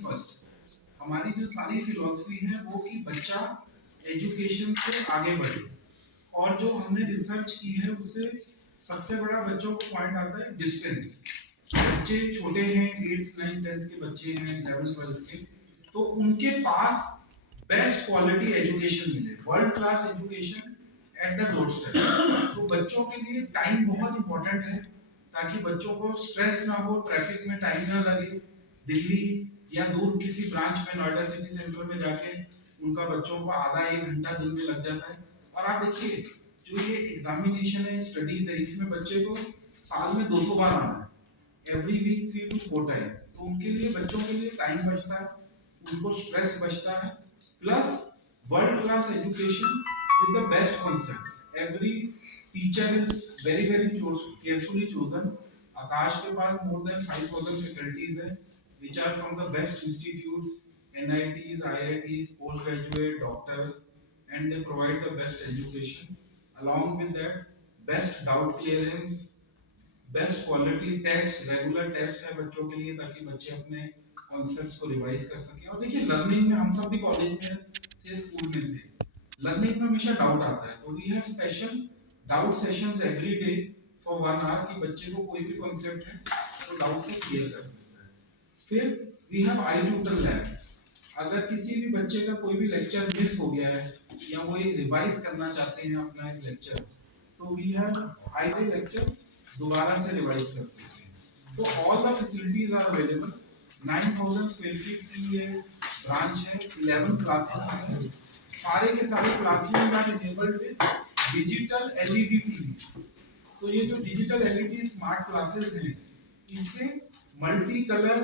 First. हमारी जो सारी फिलॉसफी है वो कि बच्चा एजुकेशन से आगे बढ़े, और जो हमने रिसर्च की है उससे सबसे बड़ा बच्चों को पॉइंट आता है डिस्टेंस। बच्चे छोटे हैं, 8th 9th 10th के बच्चे हैं, 11th 12th के, तो उनके पास बेस्ट क्वालिटी एजुकेशन मिले, world class education at the door step. तो बच्चों के लिए टाइम बहुत इंपॉर्टेंट है, ताकि बच्चों को स्ट्रेस ना हो, ट्रैफिक में टाइम ना लगे, दिल्ली या दूर किसी ब्रांच में, नोएडा सिटी सेंटर में जाके उनका बच्चों को आधा 1 घंटा दिन में लग जाता है। और आप देखिए जो ये एग्जामिनेशन है, स्टडीज है, इसमें बच्चे को साल में 200 बार आना है, एवरी वीक 3 to 4 टाइम। तो उनके लिए, बच्चों के लिए टाइम बचता है, उनको स्ट्रेस बचता है, plus world class education with the best concepts. Every teacher is very carefully chosen. Akash के पास more than 5,000 faculties हैं, which are from the best institutes, NITs, IITs, postgraduate doctors, and they provide the best education. Along with that, best doubt clearance, best quality test, regular test है बच्चों के लिए, ताकि बच्चे अपने concepts को revise कर सकें। और देखिए लर्निंग में, हम सब भी कॉलेज में थे, स्कूल में थे, लर्निंग में हमेशा डाउट आता है, तो we have special doubt sessions every day for 1 hour, कि बच्चे को कोई भी कॉन्सेप्ट है तो डाउट से क्लियर कर सकता है। फिर we have iTutor lab. अगर किसी भी बच्चे का कोई भी लेक्चर मिस हो गया है, या वो एक रिवाइज करना चाहते हैं अपना एक लेक्चर, तो वी हैव आई लेक्चर दोबारा से रिवाइज कर सकते हैं। तो all the facilities are available. 9,000 square feet की ये ब्रांच है, 11 क्लासेस हैं, सारे के सारे classroom are enabled with digital LED TVs. तो ये जो डिजिटल एलईडी स्मार्ट क्लासेस हैं, इससे मल्टी कलर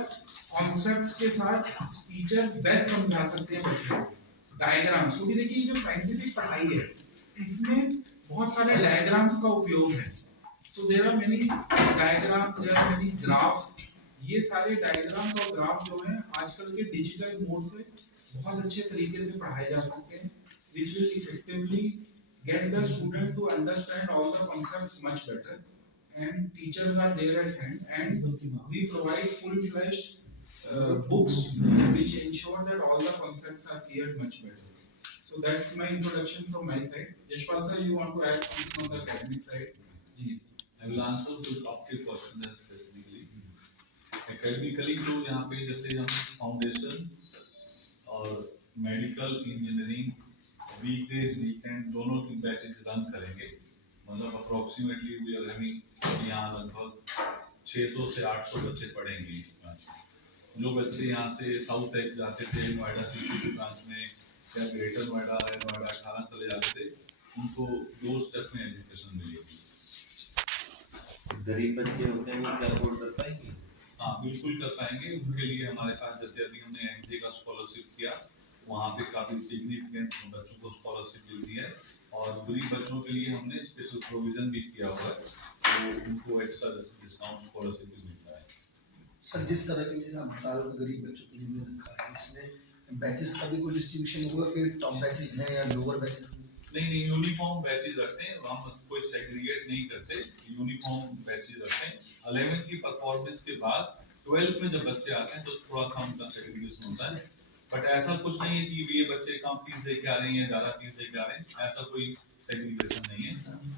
कॉन्सेप्ट्स के साथ टीचर बेस्ट समझा सकते हैं बच्चों को। डायग्राम्स, क्योंकि देखिए जो साइंटिफिक पढ़ाई है इसमें बहुत सारे डायग्राम्स का उपयोग है। So there are many diagrams, there are many graphs. ये सारे डायग्राम्स और ग्राफ जो हैं आजकल के डिजिटल मोड से बहुत अच्छे तरीके से पढ़ाए जा सकते हैं, which will effectively get the student to understand all the concepts much better. And teachers are there at hand, and we provide full-fledged books which ensure that all the concepts are cleared much better. So that's my introduction from my side. Yashpal sir, you want to add something on the academic side? जी. I will answer to आपके question है specifically. Academically तो यहाँ पे जैसे हम foundation और medical engineering weekdays weekend दोनों की बैचेस रन करेंगे। मतलब अप्रोक्सीमेटली वी आर हैविंग यहाँ लगभग 600 से 800 बच्चे पढ़ेंगे इस ब्रांच में। जो बच्चे यहाँ से साउथ एक्स जाते थे नोएडा सिटी की ब्रांच में, या ग्रेटर नोएडा है, नोएडा 18 चले जाते थे, उनको 2 स्टेप में एजुकेशन मिलेगी। गरीब बच्चे होते हैं वो क्या अफोर्ड कर पाएंगे? हाँ बिल्कुल कर पाएंगे। उनके लिए हमारे पास जैसे अभी हमने एमजे का स्कॉलरशिप किया, वहाँ पे काफी सिग्निफिकेंट बच्चों को स्कॉलरशिप मिलती है, और गरीब बच्चों के लिए हमने स्पेशल प्रोविजन भी किया हुआ है, तो उनको एक्स्ट्रा डिस्काउंट स्कॉलरशिप भी मिलता है। सर जिस तरह की से आप बता रहे हो गरीब बच्चों के लिए रखा है, इसमें बैचेस का भी कोई डिस्ट्रीब्यूशन होगा कि टॉप बैचेस हैं या लोअर बैचेस? नहीं, यूनिफॉर्म बैचेज रखते हैं, हम कोई सेग्रीगेट नहीं करते, यूनिफॉर्म बैचेज रखते हैं। 11th की परफॉर्मेंस के बाद 12th में जब बच्चे आते हैं तो थोड़ा सा उनका सेग्रीगेशन होता है, बट ऐसा कुछ नहीं है कि ये बच्चे कम फीस दे के आ रहे हैं, ज्यादा फीस दे के आ रहे हैं, ऐसा कोई सेग्रीगेशन नहीं है।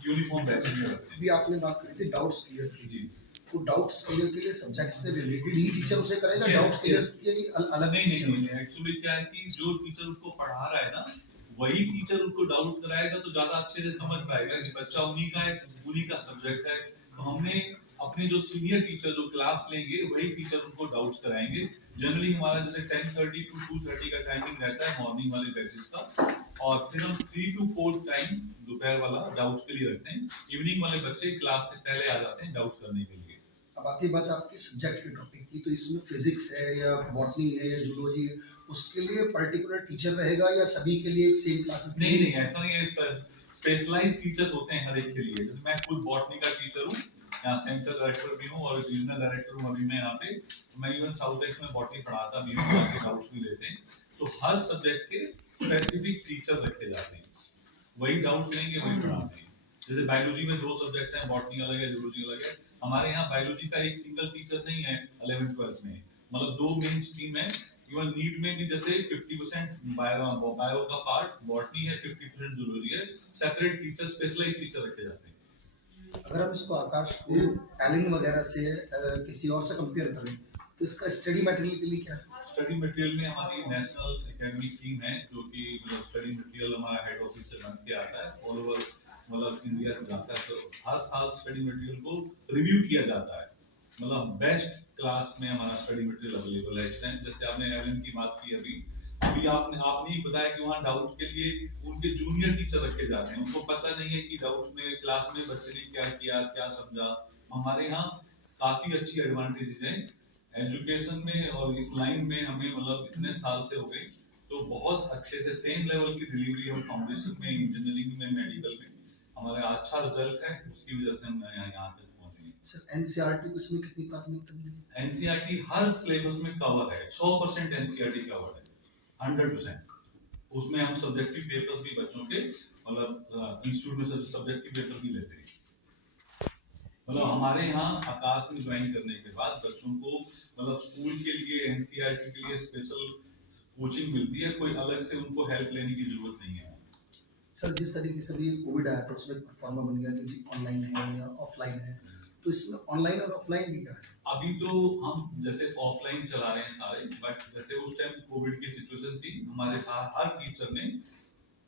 यूनिफॉर्म बैचेज में रखते हैं। अभी आपने बात करी थी डाउट्स क्लियर की, जी, तो डाउट्स क्लियर के लिए सब्जेक्ट से रिलेटेड ही टीचर उसे करेगा? डाउट्स क्लियर के लिए अलग नहीं, एक्चुअली क्या है कि जो टीचर उसको पढ़ा रहा है ना, वही टीचर उनको डाउट कराएगा तो ज्यादा अच्छे से समझ पाएगा कि बच्चा उन्हीं का है, उन्हीं का सब्जेक्ट है। तो हमने अपने जो सीनियर टीचर जो क्लास लेंगे वही टीचर उनको डाउट्स कराएंगे। जनरली हमारा जैसे 10:30 to 2:30 का टाइमिंग रहता है मॉर्निंग वाले बैचेस का, और फिर हम 3 to 4 टाइम दोपहर वाला डाउट्स के लिए रखते हैं। इवनिंग वाले बच्चे क्लास से पहले आ जाते हैं डाउट्स करने के लिए। अब आती बात आपकी सब्जेक्ट की टॉपिक की, तो इसमें फिजिक्स है या बॉटनी है या जूलॉजी है, उसके लिए पर्टिकुलर टीचर रहेगा या सभी के लिए एक सेम क्लासेस? नहीं, ऐसा नहीं है, स्पेशलाइज्ड टीचर्स होते हैं हर एक के लिए। जैसे मैं खुद बॉटनी का टीचर हूँ, यहाँ सेंटर डायरेक्टर भी हूँ और रीजनल डायरेक्टर हूँ अभी मैं यहाँ पे। मैं इवन साउथ एक्स में बॉटनी पढ़ाता भी हूँ, डाउट्स भी लेते हैं। तो हर सब्जेक्ट के स्पेसिफिक टीचर रखे जाते हैं, वही डाउट्स लेंगे वही पढ़ाते हैं। जैसे बायोलॉजी में 2 सब्जेक्ट हैं, बॉटनी अलग है, जूलॉजी अलग है। हमारे यहाँ बायोलॉजी का एक सिंगल टीचर नहीं है 11th 12th में, मतलब 2 मेन स्ट्रीम है, इवन नीट में भी जैसे 50% बायो का पार्ट बॉटनी है, 50% जूलॉजी है, सेपरेट टीचर, स्पेशलाइज्ड टीचर रखे जाते हैं। अगर हम इसको आकाश को एलिन वगैरह से किसी और से कंपेयर करें तो इसका स्टडी मटेरियल के लिए क्या है? स्टडी मटेरियल में हमारी नेशनल एकेडमिक टीम है जो कि मतलब स्टडी मटेरियल हमारा हेड ऑफिस से बन के आता है, ऑल ओवर मतलब इंडिया जाता है, तो हर साल स्टडी मटेरियल को रिव्यू किया जाता है। मतलब बेस्ट क्लास में हमारा स्टडी मटेरियल अवेलेबल है इस टाइम। जैसे आपने एलिन की बात की अभी आपने ही बताया कि वहाँ डाउट के लिए उनके जूनियर टीचर रखे जाते हैं, उनको पता नहीं है कि डाउट में क्लास में बच्चे ने क्या किया, क्या समझा। हमारे यहाँ काफी अच्छी एडवांटेजेस हैं एजुकेशन में, और इस लाइन में हमें मतलब इतने साल से हो गई, तो बहुत अच्छे से सेम लेवल की डिलीवरी हम फाउंडेशन में, इंजीनियरिंग में, मेडिकल में हमारा अच्छा रिजल्ट है, उसकी वजह से हम यहाँ तक पहुंचे हैं। सर एनसीईआरटी को इसमें कितनी प्राथमिकता मिली है? एनसीईआरटी हर सिलेबस में कवर है, 100% एनसीईआरटी कवर है, 100%। उसमें हम सब्जेक्टिव पेपर्स भी बच्चों के मतलब इंस्टीट्यूट में सब्जेक्टिव पेपर भी लेते हैं। मतलब हमारे यहाँ आकाश में ज्वाइन करने के बाद बच्चों को मतलब स्कूल के लिए, एनसीईआरटी के लिए स्पेशल कोचिंग मिलती है, कोई अलग से उनको हेल्प लेने की जरूरत नहीं है। सर जिस तरीके से भी कोविड आया था उसमें प्लेटफॉर्म बन गया कि जी ऑनलाइन है या ऑफलाइन है, तो इसमें ऑनलाइन और ऑफलाइन भी क्या है? अभी तो हम जैसे ऑफलाइन चला रहे हैं सारे, बट जैसे उस टाइम कोविड की सिचुएशन थी, हमारे हर टीचर ने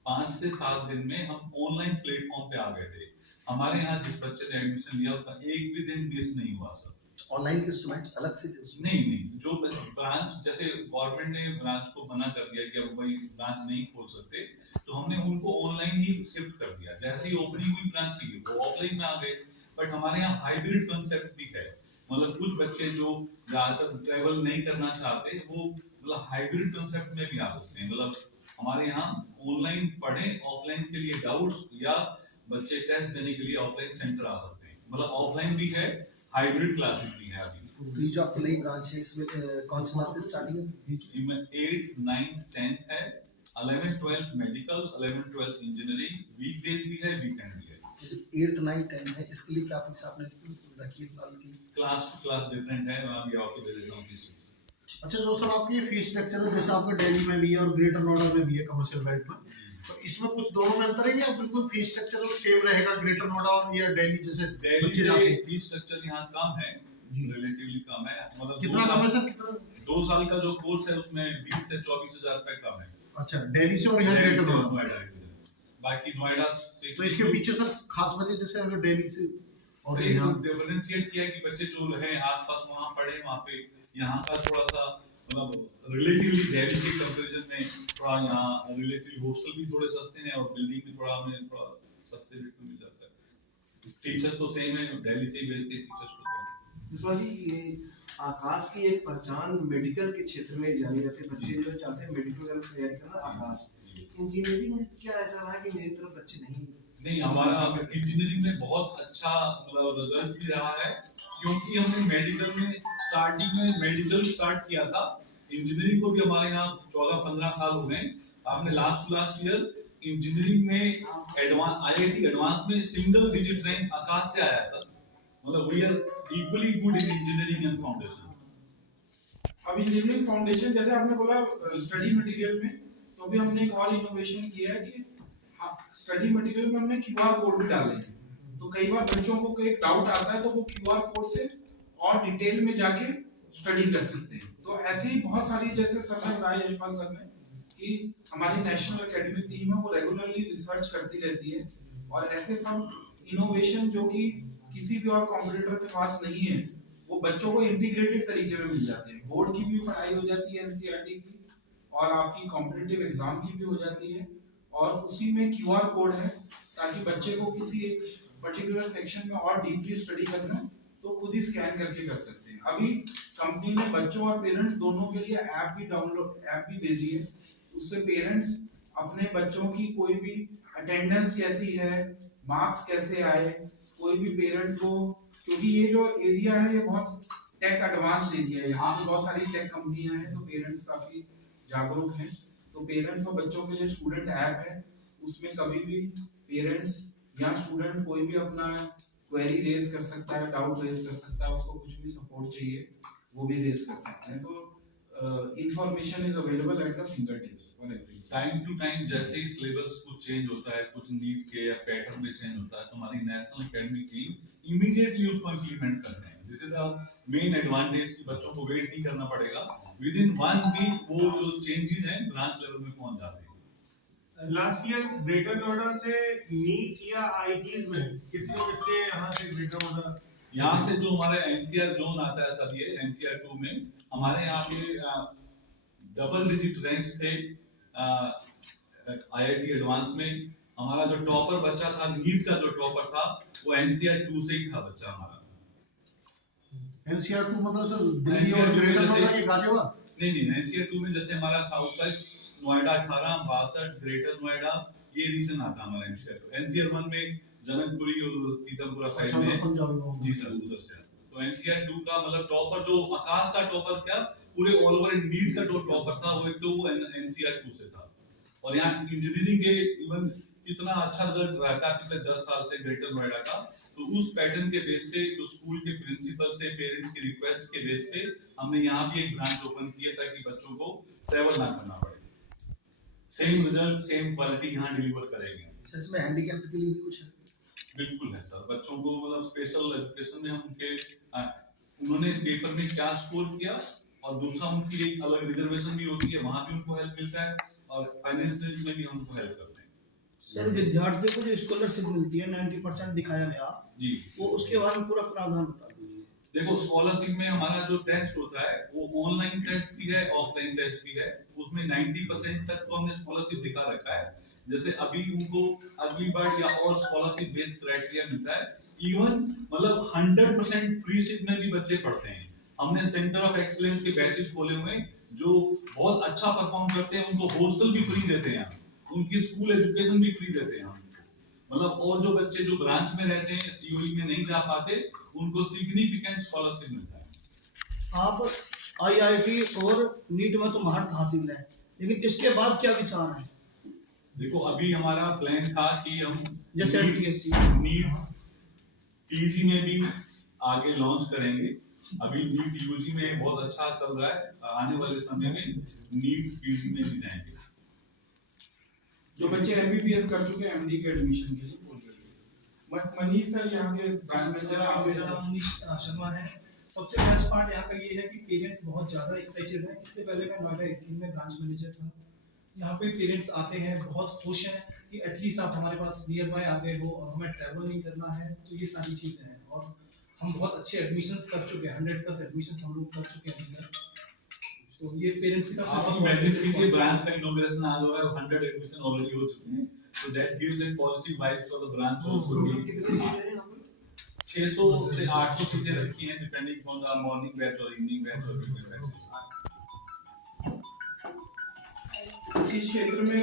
5 से 7 दिन में हम ऑनलाइन प्लेटफॉर्म पे आ गए थे। हमारे यहाँ जिस बच्चे ने एडमिशन लिया उसका एक भी दिन मिस नहीं हुआ सर। ऑनलाइन के स्टूडेंट्स अलग से थे उसमें? नहीं, जो ब्रांच, जैसे गवर्नमेंट ने ब्रांच को मना कर दिया कि अब भाई ब्रांच नहीं खोल सकते, तो हमने उनको ऑनलाइन ही शिफ्ट कर दिया। जैसे ही ओपनिंग हुई ब्रांच की वो ऑफलाइन में आ गए। बट हमारे यहाँ हाइब्रिड कंसेप्ट भी है, मतलब कुछ बच्चे जो ज्यादातर ट्रेवल नहीं करना चाहते वो मतलब हाइब्रिड कंसेप्ट में भी आ सकते हैं। मतलब हमारे यहाँ ऑनलाइन पढ़े, ऑफलाइन के लिए डाउट्स या बच्चे टेस्ट देने के लिए ऑफलाइन सेंटर आ सकते हैं। मतलब ऑफलाइन भी है, हाइब्रिड क्लासेस भी है। अभी ये जो आपकी नई ब्रांच है इसमें कौन सी क्लास से स्टार्टिंग है? इसमें 8th 9th 10th है, 11th 12th medical, 11th 12th engineering, weekdays भी है, वीकेंड भी है। 8th 9th 10th है, इसके लिए क्या फीस आपने रखी है फिलहाल की? क्लास टू क्लास डिफरेंट है, मैं अभी आपको दे देता हूँ फीस। अच्छा, जो सर आपकी फीस स्ट्रक्चर है, जैसे आपका दिल्ली में भी है और ग्रेटर नोएडा में भी है कमर्शियल बैंक में, तो इसमें कुछ दोनों में अंतर है या बिल्कुल फीस स्ट्रक्चर सेम रहेगा ग्रेटर नोएडा और या दिल्ली जैसे? दिल्ली से फीस स्ट्रक्चर यहाँ कम है, रिलेटिवली कम है। मतलब कितना कम है सर? कितना? 2 साल का जो कोर्स है उसमें 20 से 24 हजार रुपए कम है। अच्छा, दिल्ली से और यहाँ दिल्ली ग्रेटर से नोएडा। नोएडा है। बाकी नोएडा से तो इसके पीछे सर खास वजह जैसे अगर दिल्ली से और एक यहाँ डिफरेंशिएट किया कि बच्चे जो हैं आसपास वहाँ पढ़े, वहाँ पे यहाँ का थोड़ा सा मतलब रिलेटिवली दिल्ली के कंपैरिजन में थोड़ा यहाँ रिलेटिवली हॉस्टल भी थोड़े सस्ते हैं और बिल्डिंग भी थोड़ा हमें थोड़ा सस्ते रेट में मिल जाता है। टीचर्स तो सेम है, दिल्ली से ही भेजते हैं टीचर्स को। विश्वा जी, ये आकाश की एक पहचान मेडिकल के क्षेत्र में जानी जाती है। बच्चे जो चाहते हैं मेडिकल का तैयारी करना, आकाश इंजीनियरिंग में क्या ऐसा रहा कि मेरी तरफ बच्चे नहीं? हमारा इंजीनियरिंग में बहुत अच्छा मतलब रिजल्ट भी रहा है, क्योंकि हमने मेडिकल में स्टार्टिंग में मेडिकल स्टार्ट किया था। इंजीनियरिंग को भी हमारे यहाँ 14-15 साल हो गए। आपने लास्ट ईयर इंजीनियरिंग में आईआईटी एडवांस में सिंगल डिजिट रैंक आकाश से आया सर। मतलब we are equally good in engineering and foundation. अब इंजीनियरिंग फाउंडेशन जैसे आपने बोला स्टडी मटेरियल में, तो अभी हमने एक और इनोवेशन किया है कि स्टडी मटेरियल में हमने क्यूआर कोड भी डाले हैं। तो कई बार बच्चों को कोई डाउट आता है तो वो क्यूआर कोड से और डिटेल में जाके स्टडी कर सकते हैं। तो ऐसे ही बहुत सारी, जैसे सर ने बताया यशपाल सर ने, कि हमारी नेशनल एकेडमिक टीम है वो रेगुलरली रिसर्च करती रहती है, और ऐसे सब इनोवेशन जो कि किसी भी और कॉम्पिटिटर के पास नहीं है वो बच्चों को इंटीग्रेटेड तरीके में मिल जाते हैं। बोर्ड की भी पढ़ाई हो जाती है एनसीईआरटी की, और आपकी कॉम्पिटिटिव एग्जाम की भी हो जाती है, और उसी में क्यूआर कोड है ताकि बच्चे को किसी एक पर्टिकुलर सेक्शन में और डीपली स्टडी करना है तो खुद ही स्कैन करके कर सकते हैं। अभी कंपनी ने बच्चों और पेरेंट्स दोनों के लिए ऐप भी दे दी है। उससे पेरेंट्स अपने बच्चों की कोई भी अटेंडेंस कैसी है, मार्क्स कैसे आए, कोई भी पेरेंट को, क्योंकि ये जो एरिया है ये बहुत टेक एडवांस एरिया है, यहाँ पे बहुत सारी टेक कंपनियां हैं, तो पेरेंट्स काफी जागरूक हैं। तो पेरेंट्स और बच्चों के लिए स्टूडेंट ऐप है, उसमें कभी भी पेरेंट्स या स्टूडेंट कोई भी अपना क्वेरी रेज कर सकता है, डाउट रेज कर सकता है, उसको कुछ भी सपोर्ट चाहिए वो भी रेज कर सकते हैं। तो information is available at the fingertips for everyone. Time to time जैसे ही सिलेबस कुछ चेंज होता है, कुछ नीट के या पैटर्न में चेंज होता है, तो हमारी नेशनल एकेडमिक टीम इमीडिएटली उसको इम्प्लीमेंट करते हैं। This is the main advantage कि बच्चों को वेट नहीं करना पड़ेगा, विद इन 1 वीक वो जो चेंजेस हैं ब्रांच लेवल में पहुंच जाते हैं। लास्ट ईयर ग्रेटर नोएडा से नीट या आईटीज में कितने बच्चे यहाँ से ग्रेटर नोएडा? यहाँ से जो हमारे एनसीआर जोन आता है सर, ये एनसीआर 2 में हमारे यहाँ पे डबल डिजिट रैंक्स थे। आईआईटी एडवांस में हमारा जो टॉपर बच्चा था, नीट का जो टॉपर था, वो एनसीआर 2 से ही था बच्चा हमारा। एनसीआर 2 मतलब सर दिल्ली और ग्रेटर नोएडा ये गाजियाबाद? नहीं, एनसीआर 2 में जैसे हमारा south west, Noida 18, 62, greater Noida, ये रीजन आता है हमारा एनसीआर 2। एनसीआर 1 में जनकपुरी और पीतमपुरा साइड में। जी सर, उधर से। तो एनसीआर 2 का मतलब टॉपर जो आकाश का टॉपर क्या पूरे ऑल ओवर नीट का जो टॉपर था, वो एक तो वो एनसीआर 2 से था। और यहाँ इंजीनियरिंग के इवन कितना अच्छा रिजल्ट रहता है पिछले 10 साल से ग्रेटर नोएडा का, तो उस पैटर्न के बेस पे जो स्कूल के प्रिंसिपल्स थे, पेरेंट्स की रिक्वेस्ट के बेस पे हमने यहाँ भी एक ब्रांच ओपन किया ताकि बच्चों को ट्रैवल ना करना पड़े। सेम रिजल्ट, सेम क्वालिटी यहाँ डिलीवर करेंगे। सर इसमें हैंडीकैप के लिए भी कुछ है? बिल्कुल है सर, बच्चों को मतलब स्पेशल एजुकेशन में हम उनके उन्होंने पेपर में क्या स्कोर किया, और दूसरा उनकी एक अलग रिजर्वेशन भी होती है, वहाँ भी उनको हेल्प मिलता है, और फाइनेंशियल में भी उनको हेल्प करते हैं। सर विद्यार्थियों को जो स्कॉलरशिप मिलती है 90% दिखाया गया जी, वो उसके बारे में पूरा प्रावधान बता दीजिए। देखो स्कॉलरशिप में हमारा जो टेस्ट होता है वो ऑनलाइन टेस्ट भी है, ऑफलाइन टेस्ट भी है। उसमें 90% तक तो हमने स्कॉलरशिप दिखा रखा है। जैसे अभी उनको अगली बार या और स्कॉलरशिप बेस्ड क्राइटेरिया मिलता है। इवन मतलब 100% फ्री सीट में भी बच्चे पढ़ते हैं। हमने सेंटर ऑफ एक्सीलेंस के बैचेस खोले हुए हैं, जो बहुत अच्छा परफॉर्म करते हैं, उनको हॉस्टल भी फ्री देते हैं, उनकी स्कूल एजुकेशन भी फ्री देते हैं मतलब। और जो बच्चे जो ब्रांच में रहते हैं, सीओई में नहीं जा पाते, उनको सिग्निफिकेंट स्कॉलरशिप मिलता है। आप आईआईटी और नीट में तो महारत हासिल है, लेकिन इसके बाद क्या विचार है? देखो अभी हमारा प्लान था कि हम जैसे नीट पीजी में भी आगे लॉन्च करेंगे। अभी नीट यूजी में बहुत अच्छा चल रहा है, आने वाले समय में नीट पीजी में भी जाएंगे। जो बच्चे एमबीबीएस कर चुके हैं एमडी के एडमिशन के लिए बोल रहे हैं। मनीष सर यहाँ के मेरा नाम मनीष शर्मा है। सबसे बेस्ट पार्ट यहाँ का ये है कि पेरेंट्स बहुत ज़्यादा एक्साइटेड हैं। इससे पहले मैं नोएडा 18 में ब्रांच मैनेजर था। यहाँ पे पेरेंट्स आते हैं, बहुत खुश हैं कि एटलीस्ट आप हमारे पास नियर बाय आ गए हो और हमें ट्रैवल नहीं करना है। तो ये सारी चीज़ें हैं, और हम बहुत अच्छे एडमिशंस कर चुके हैं, 100+ एडमिशंस हम लोग कर चुके हैं। तो ये पेरेंट्स की तरफ से आप इमेजिन कीजिए ब्रांच का इनॉग्रेशन आज हो रहा है, 100 एडमिशन ऑलरेडी हो चुके हैं, so that gives a positive vibes for the branch also। कितनी सीटें हैं यहाँ पे? 600 से 800 सीटें रखी हैं depending on the morning batch और इवनिंग बैच और वीकेंड बैचेस। इस क्षेत्र में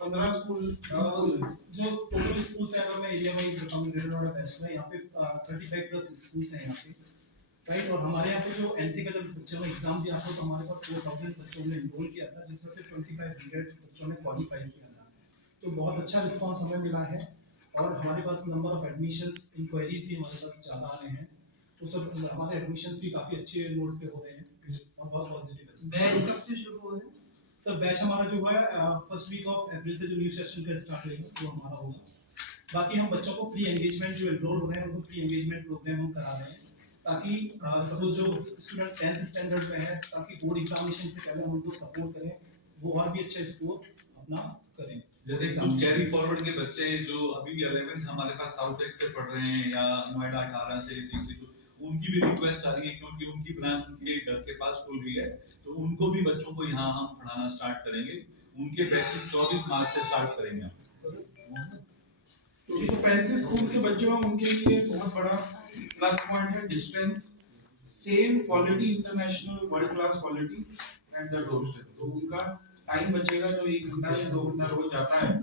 15 स्कूल जो टोटल स्कूल्स हैं, अगर मैं एरिया वाइज बताऊं, ग्रेटर नोएडा वेस्ट में यहाँ पे 35+ स्कूल्स हैं यहाँ पे, राइट। और हमारे यहाँ पे जो एंट्री का जब बच्चों ने एग्जाम दिया था तो हमारे पास 4000 बच्चों ने एनरोल किया था, जिसमें से 2500 बच्चों ने क्वालिफाई किया था। तो बहुत अच्छा रिस्पांस हमें मिला है, और हमारे पास नंबर ऑफ एडमिशंस इंक्वायरीज भी हमारे पास ज़्यादा आ रहे हैं। तो सर हमारे एडमिशंस भी काफ़ी अच्छे नोट पे हो रहे हैं और बहुत पॉजिटिव है। बैच कब से शुरू हो रहे हैं? सर बैच हमारा जो है फर्स्ट वीक ऑफ अप्रैल से जो न्यू सेशन का स्टार्ट होगा वो हमारा होगा। बाकी हम बच्चों को प्री एंगेजमेंट जो एनरोल हो रहे हैं उनको प्री एंगेजमेंट प्रोग्राम हम करा रहे हैं, ताकि सपोज जो स्टूडेंट 10th स्टैंडर्ड में है, ताकि बोर्ड एग्जामिनेशन से पहले हम उनको सपोर्ट करें, वो और भी अच्छा स्कोर अपना करें। जैसे कुछ कैरी फॉरवर्ड के बच्चे जो अभी भी 11th हमारे पास साउथ एक्स से पढ़ रहे हैं या नोएडा 18 से, उनकी भी रिक्वेस्ट आ रही है क्योंकि उनकी ब्रांच उनके घर के पास खुल गई है, तो उनको भी बच्चों को यहाँ हम पढ़ाना स्टार्ट करेंगे। उनके बैचेस 24 मार्च से स्टार्ट करेंगे। तो जो 35 स्कूल के बच्चे हैं उनके लिए बहुत बड़ा प्लस पॉइंट है distance, same quality, international world class quality at the doorstep. तो उनका टाइम बचेगा, जो 1 घंटा या 2 घंटा रोज जाता है,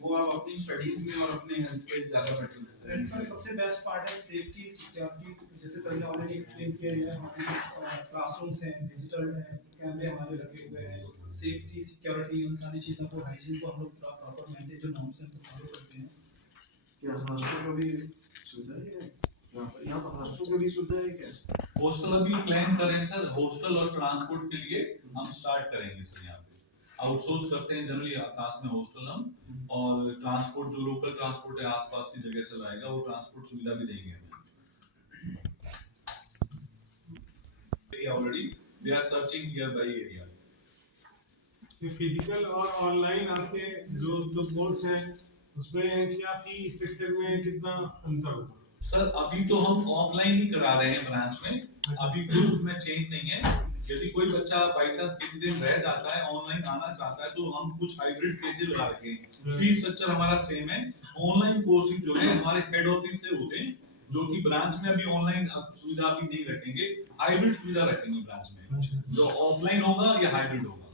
वो आप अपनी स्टडीज में और अपने हेल्थ पे ज्यादा बेटर देते हैं। सर सबसे बेस्ट पार्ट है सेफ्टी सिक्योरिटी। जैसे सर ने ऑलरेडी एक्सप्लेन किया है, हमारे क्लासरूम्स हैं, डिजिटल है, कैमरे हमारे लगे हुए हैं, सेफ्टी सिक्योरिटी उन सारी चीज़ों को, हाइजीन को हम लोग पूरा प्रॉपर मेंटेन जो नॉर्म्स हैं तो फॉलो करते हैं। क्या हॉस्टल का भी सुविधा है? यहाँ पर हॉस्टल की भी सुविधा है क्या? हॉस्टल अभी प्लान करें सर, हॉस्टल और ट्रांसपोर्ट के लिए हम स्टार्ट करेंगे सर। यहाँ पे आउटसोर्स करते हैं जनरली आकाश में हॉस्टल हम, और ट्रांसपोर्ट जो लोकल ट्रांसपोर्ट है आसपास की जगह से लाएगा वो ट्रांसपोर्ट सुविधा भी देंगे हमें। Already they are searching nearby area. Physical और ऑनलाइन आपके जो कोर्स हैं उसमें क्या फी स्ट्रक्चर में कितना अंतर होगा? सर अभी तो हम ऑफलाइन ही करा रहे हैं ब्रांच में, अभी कुछ उसमें चेंज नहीं है। यदि कोई बच्चा बाई चांस किसी दिन रह जाता है, ऑनलाइन आना चाहता है, तो हम कुछ हाइब्रिड केसेस लगा रखे हैं। फीस स्ट्रक्चर हमारा सेम है। ऑनलाइन कोर्सेज जो है हमारे हेड ऑफिस से होते हैं, जो कि ब्रांच में अभी ऑनलाइन सुविधा अभी नहीं रखेंगे, हाइब्रिड सुविधा रखेंगे ब्रांच में, जो ऑफलाइन होगा या हाइब्रिड होगा।